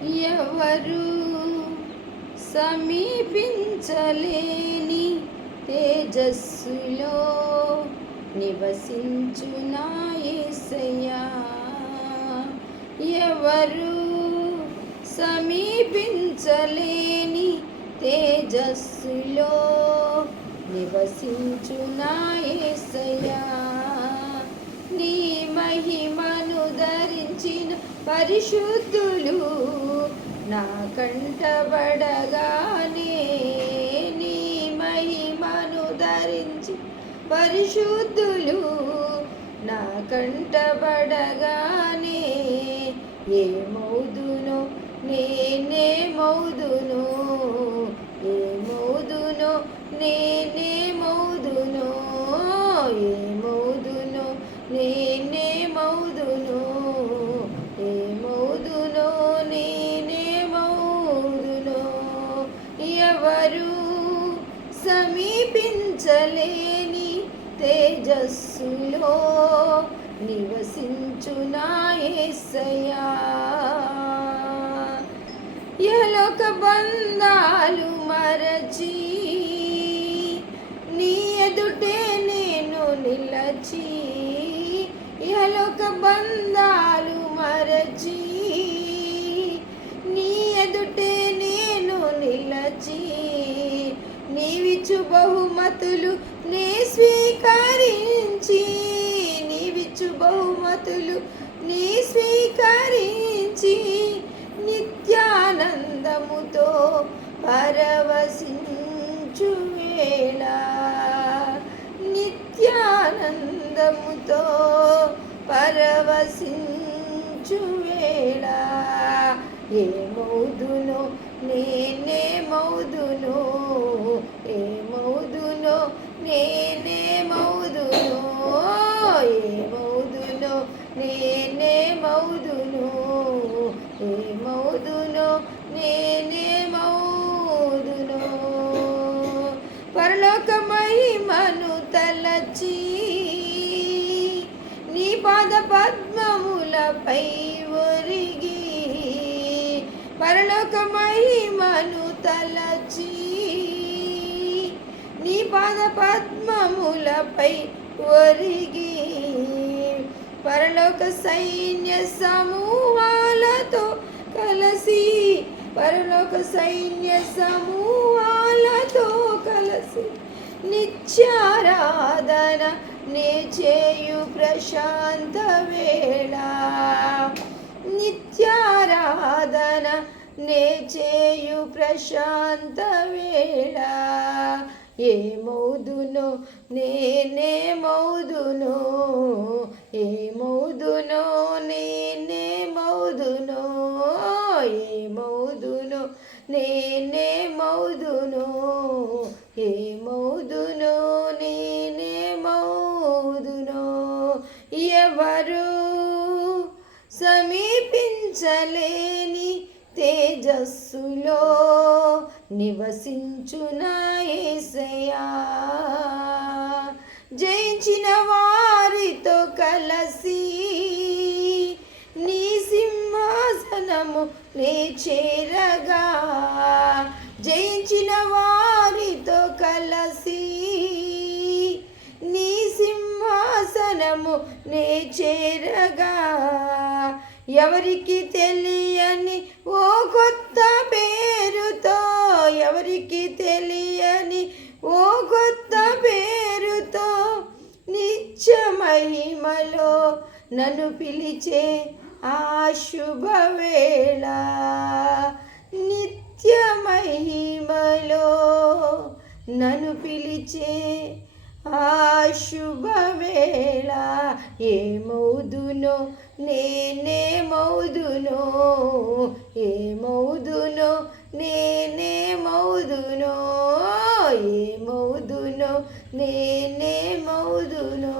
ఎవరు సమీపించలేని తేజస్సులో నివసించు నా యేసయ్యా. ఎవరు సమీపించలేని తేజస్సులో నివసించు నా యేసయ్యా. నీ మహిమను ధరించిన పరిశుద్ధులు నా కంటబడగానే, నీ మహిమను ధరించి పరిశుద్ధులు నా కంటబడగానే, ఏమౌదునో నేనేమౌదునో, ఏమౌదునో నేనేమౌదునో, ఏమౌదునో నేనేమౌదునో, ఏమౌదునో నేనేమౌదునో. ఎవరు సమీపించలేని తేజస్సులో నివసించు నా యేసయ్యా. యలోక బంధాలు మరచి నీ ఎదుటే నేను నిలచి, యలోక బంధాలు మరచి నీ ఎదుటే నేను నిలచి, నీవిచ్చు బహుమతులు నే స్వీకరించి, నీవిచ్చు బహుమతులు నీ స్వీకరించి, నిత్యానందముతో పరవశించు వేళ, నిత్యానందముతో పరవశించు వేళ, ఏమౌదునో నేనేమౌదునో, ఏమౌదునో నేనేమౌదునో, ఏమౌదునో నేనేమౌదునో, ఏమౌదునో నేనేమౌదునో. పరలోక మహిమను తలచి నీ పాద పద్మములపై ఒరిగి, పరలోక మహిమను తలచి నీ పాద పద్మములపై ఒరిగి, పరలోక సైన్య సమూహాలతో కలసి, పరలోక సైన్య సమూహాలతో కలసి, నిత్యారాధన నే చేయు ప్రశాంత వేళ, నిత్యారాధన నే చేయు ప్రశాంత వేళ, ఏమౌదునో నేనేమౌదునో, ఏమౌదునో నేనేమౌదునో, ఏమౌదునో నేనేమౌదునో, ఏమౌదునో నేనేమౌదునో. ఎవరు సమీపించలేని తేజస్సులో నివసించు నా యేసయ్యా. జయించిన వారితో కలసి నీ సింహాసనము నే చేరగా, జయించిన వారితో కలసి నీ సింహాసనము నే చేరగా, ఎవరికి తెలియని ఓ కొత్త పేరుతో, ఎవరికి తెలియని ఓ కొత్త పేరుతో, నిత్య మహిమలో నన్ను పిలిచే ఆ శుభవేళ, నిత్య మహిమలో నన్ను పిలిచే ఆ శుభవేళ, ఏమౌదునో నేనేమౌదునో, ఏమౌదునో నేనేమౌదునో, ఏమౌదునో నేనేమౌదునో,